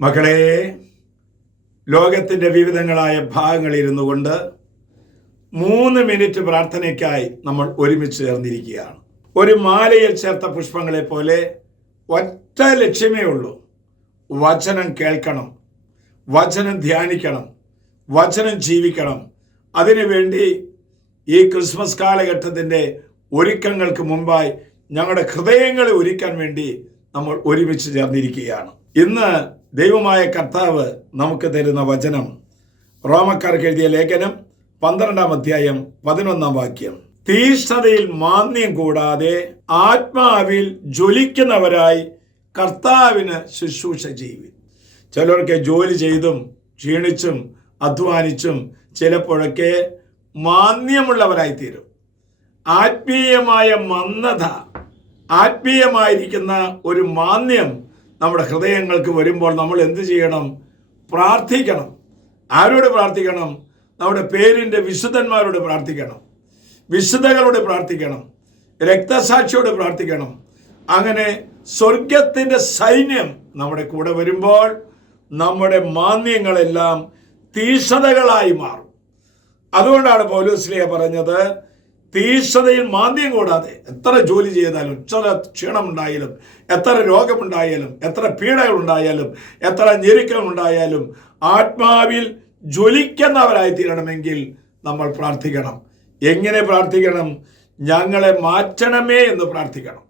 മക്കളെ, ലോകത്തിൻ്റെ വിവിധങ്ങളായ ഭാഗങ്ങളിൽ ഇരുന്നു കൊണ്ട് 3 മിനിറ്റ് പ്രാർത്ഥനയ്ക്കായി നമ്മൾ ഒരുമിച്ച് ചേർന്നിരിക്കുകയാണ്. ഒരു മാലയിൽ ചേർത്ത പുഷ്പങ്ങളെ പോലെ ഒറ്റ ലക്ഷ്യമേ ഉള്ളൂ: വചനം കേൾക്കണം, വചനം ധ്യാനിക്കണം, വചനം ജീവിക്കണം. അതിനുവേണ്ടി ഈ ക്രിസ്മസ് കാലഘട്ടത്തിൻ്റെ ഒരുക്കങ്ങൾക്ക് മുമ്പായി ഞങ്ങളുടെ ഹൃദയങ്ങളെ ഒരുക്കാൻ വേണ്ടി നമ്മൾ ഒരുമിച്ച് ചേർന്നിരിക്കുകയാണ്. ഇന്ന് ദൈവമായ കർത്താവ് നമുക്ക് തരുന്ന വചനം റോമക്കാർക്ക് എഴുതിയ ലേഖനം 12-ാം അധ്യായം 11-ാം വാക്യം. തീഷ്ണതയിൽ മാന്യം കൂടാതെ ആത്മാവിൽ ജ്വലിക്കുന്നവരായി കർത്താവിന് ശുശ്രൂഷ ചെയ്യുവിൻ. ചിലർക്ക് ജോലി ചെയ്തും ക്ഷീണിച്ചും അധ്വാനിച്ചും ചിലപ്പോഴൊക്കെ മാന്യമുള്ളവരായിത്തീരും. ആത്മീയമായ മന്ദത, ആത്മീയമായിരിക്കുന്ന ഒരു മാന്യം നമ്മുടെ ഹൃദയങ്ങൾക്ക് വരുമ്പോൾ നമ്മൾ എന്ത് ചെയ്യണം? പ്രാർത്ഥിക്കണം. ആരോട് പ്രാർത്ഥിക്കണം? നമ്മുടെ പേരിൻ്റെ വിശുദ്ധന്മാരോട് പ്രാർത്ഥിക്കണം, വിശുദ്ധകളോട് പ്രാർത്ഥിക്കണം, രക്തസാക്ഷിയോട് പ്രാർത്ഥിക്കണം. അങ്ങനെ സ്വർഗത്തിൻ്റെ സൈന്യം നമ്മുടെ കൂടെ വരുമ്പോൾ നമ്മുടെ മാന്യങ്ങളെല്ലാം തീഷ്ണതകളായി മാറും. അതുകൊണ്ടാണ് പൗലോസ്ലീഹ പറഞ്ഞത്, തീഷ്ണതയിൽ മാന്യം കൂടാതെ എത്ര ജോലി ചെയ്താലും, എത്ര ക്ഷീണമുണ്ടായാലും, എത്ര രോഗമുണ്ടായാലും, എത്ര പീഡകളുണ്ടായാലും, എത്ര ഞെരുക്കമുണ്ടായാലും ആത്മാവിൽ ജ്വലിക്കുന്നവരായി തീരണമെങ്കിൽ നമ്മൾ പ്രാർത്ഥിക്കണം. എങ്ങനെ പ്രാർത്ഥിക്കണം? ഞങ്ങളെ മാറ്റണമേ എന്ന് പ്രാർത്ഥിക്കണം.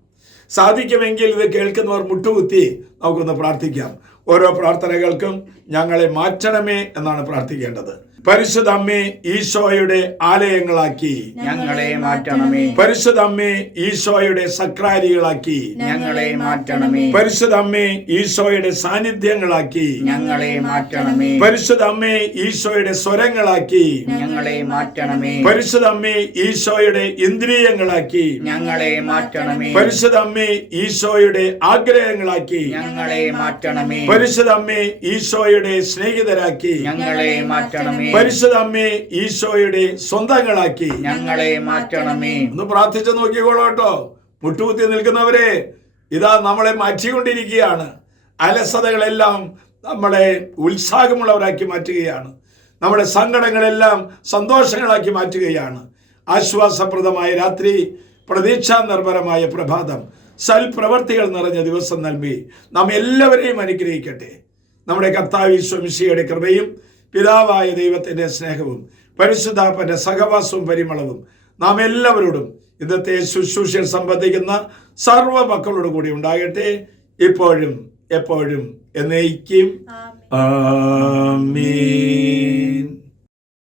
സാധിക്കുമെങ്കിൽ ഇത് കേൾക്കുന്നവർ മുട്ടുകുത്തി നമുക്കൊന്ന് പ്രാർത്ഥിക്കാം. ഓരോ പ്രാർത്ഥനകൾക്കും ഞങ്ങളെ മാറ്റണമേ എന്നാണ് പ്രാർത്ഥിക്കേണ്ടത്. പരിശുദ്ധ അമ്മേ, ഈശോയുടെ ആലയങ്ങളാക്കി ഞങ്ങളെ മാറ്റണമേ. പരിശുദ്ധ അമ്മേ, ഈശോയുടെ സക്രാരികളാക്കി ഞങ്ങളെ മാറ്റണമേ. പരിശുദ്ധ അമ്മേ, ഈശോയുടെ സാന്നിധ്യങ്ങളാക്കി ഞങ്ങളെ മാറ്റണമേ. പരിശുദ്ധ അമ്മേ, ഈശോയുടെ സ്വരങ്ങളാക്കി ഞങ്ങളെ മാറ്റണമേ. പരിശുദ്ധ അമ്മേ, ഈശോയുടെ ഇന്ദ്രിയങ്ങളാക്കി ഞങ്ങളെ മാറ്റണമേ. പരിശുദ്ധ അമ്മേ, ഈശോയുടെ ആഗ്രഹങ്ങളാക്കി ഞങ്ങളെ മാറ്റണമേ. പരിശുദ്ധ അമ്മേ, ഈശോയുടെ സ്നേഹിതരാക്കി ഞങ്ങളെ മാറ്റണമേ. പരിശുദ്ധ അമ്മേ, ഈശോയുടെ സ്വന്തങ്ങളാക്കി ഞങ്ങളെ മാറ്റണമേ. ഒന്ന് പ്രാർത്ഥിച്ചു നോക്കിക്കോളൂ കേട്ടോ. മുട്ടുകുത്തി നിൽക്കുന്നവരെ, ഇതാ നമ്മളെ മാറ്റിക്കൊണ്ടിരിക്കുകയാണ്. അലസതകളെല്ലാം നമ്മളെ ഉത്സാഹമുള്ളവരാക്കി മാറ്റുകയാണ്. നമ്മുടെ സങ്കടങ്ങളെല്ലാം സന്തോഷങ്ങളാക്കി മാറ്റുകയാണ്. ആശ്വാസപ്രദമായ രാത്രി, പ്രതീക്ഷാ നിർഭരമായ പ്രഭാതം, സൽപ്രവർത്തികൾ നിറഞ്ഞ ദിവസം നൽകി നാം എല്ലാവരെയും അനുഗ്രഹിക്കട്ടെ. നമ്മുടെ കർത്താവ് ഈശോ മിശിഹായുടെ കൃപയും പിതാവായ ദൈവത്തിൻ്റെ സ്നേഹവും പരിശുദ്ധാത്മാവിന്റെ സഹവാസവും പരിമളവും നാം എല്ലാവരോടും ഇന്നത്തെ ശുശ്രൂഷയിൽ സംബന്ധിക്കുന്ന സർവ്വ മക്കളോട് കൂടി ഉണ്ടാകട്ടെ, ഇപ്പോഴും എപ്പോഴും എന്നേക്കും. ആമേൻ.